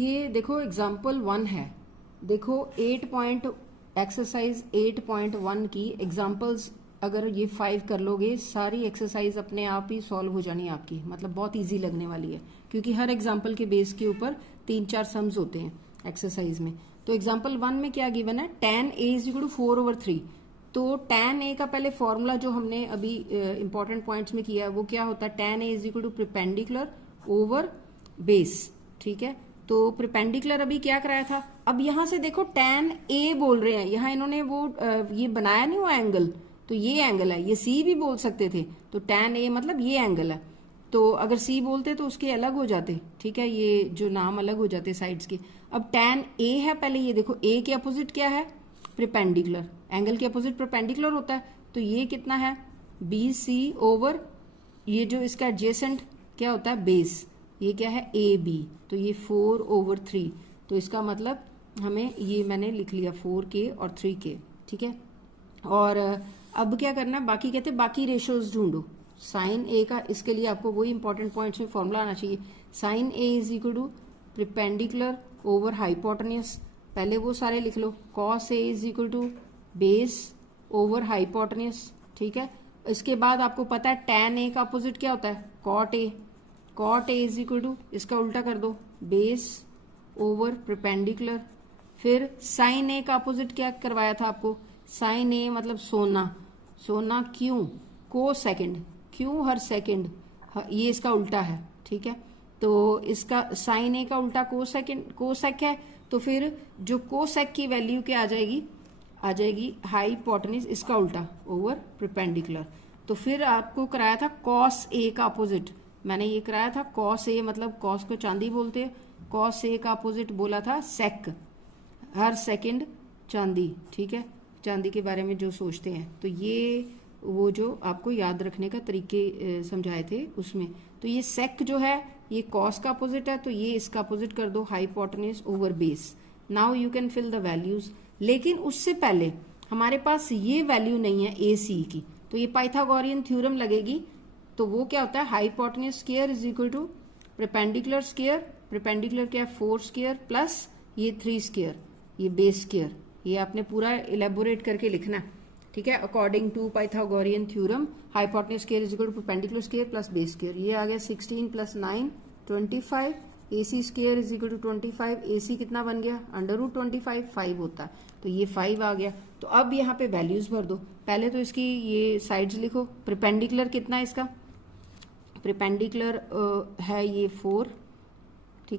ये देखो एग्जाम्पल 1 है। देखो एक्सरसाइज 8.1 की एग्जाम्पल्स अगर ये 5 कर लोगे, सारी एक्सरसाइज अपने आप ही सॉल्व हो जानी है आपकी, मतलब बहुत इजी लगने वाली है, क्योंकि हर एग्जाम्पल के बेस के ऊपर 3-4 सम्स होते हैं एक्सरसाइज में। तो एग्जाम्पल 1 में क्या गिवन है, tan a is equal to 4/3। तो tan a का पहले फॉर्मूला जो हमने अभी इंपॉर्टेंट पॉइंट्स में किया है वो क्या होता है, tan a is equal to perpendicular over base. ठीक है, तो परपेंडिकुलर अभी क्या कराया था, अब यहां से देखो tan a बोल रहे हैं, यहाँ इन्होंने वो ये बनाया नहीं हुआ एंगल, तो ये एंगल है, ये c भी बोल सकते थे, तो tan a मतलब ये एंगल है। तो अगर c बोलते तो उसके अलग हो जाते, ठीक है, ये जो नाम अलग हो जाते साइड्स के। अब tan a है, पहले ये देखो a के अपोजिट क्या है, परपेंडिकुलर, एंगल के अपोजिट परपेंडिकुलर होता है, तो ये कितना है BC ओवर ये जो इसका एडजेसेंट क्या होता है बेस, ये क्या है AB, तो ये 4/3। तो इसका मतलब हमें ये मैंने लिख लिया 4K और 3K। ठीक है, और अब क्या करना, बाकी कहते बाकी रेशियोज ढूंढो। साइन ए का, इसके लिए आपको वही इंपॉर्टेंट पॉइंट्स में फॉर्मूला आना चाहिए, sine A is equal to perpendicular over hypotenuse, पहले वो सारे लिख लो। Cos A is equal to base over hypotenuse. ठीक है, इसके बाद आपको पता है tan ए का अपोजिट क्या होता है, cot A. Cot A is equal to, इसका उल्टा कर दो, बेस ओवर परपेंडिकुलर। फिर साइन ए का अपोजिट क्या करवाया था आपको, साइन ए मतलब सोना, सोना क्यों, को सेकेंड, क्यों हर सेकेंड, ये इसका उल्टा है। ठीक है, तो इसका साइन ए का उल्टा को सेकेंड, को सेक है, तो फिर जो को सेक की वैल्यू क्या आ जाएगी हाइपोटेन्यूज, इसका उल्टा ओवर परपेंडिकुलर। तो फिर आपको कराया था कॉस ए का अपोजिट, मैंने ये कराया था कॉस ए, मतलब कॉस को चांदी बोलते हैं, कॉस ए का अपोजिट बोला था सेक, हर सेकंड चांदी। ठीक है, चांदी के बारे में जो सोचते हैं, तो ये वो जो आपको याद रखने का तरीके समझाए थे उसमें। तो ये सेक जो है ये कॉस का अपोजिट है, तो ये इसका अपोजिट कर दो hypotenuse over base. Now you can fill the values, लेकिन उससे पहले हमारे पास ये वैल्यू नहीं है AC की, तो ये पाइथागोरियन थ्योरम लगेगी। तो वो क्या होता है, hypotenuse square is equal to perpendicular square, perpendicular क्या है 4 स्क्वायर प्लस ये 3 स्क्वायर, ये बेस स्क्वायर, ये आपने पूरा इलेबोरेट करके लिखना है। ठीक है, according to Pythagorean theorem hypotenuse square is equal to perpendicular square plus base square. ये आ गया 16 + 9 25, AC square is equal to 25, AC कितना बन गया √25, 5 होता है, तो ये 5 आ गया। तो अब यहाँ पे वैल्यूज भर दो, पहले तो इसकी ये साइड्स लिखो। परपेंडिकुलर कितना है इसका, परपेंडिकुलर है ये 4,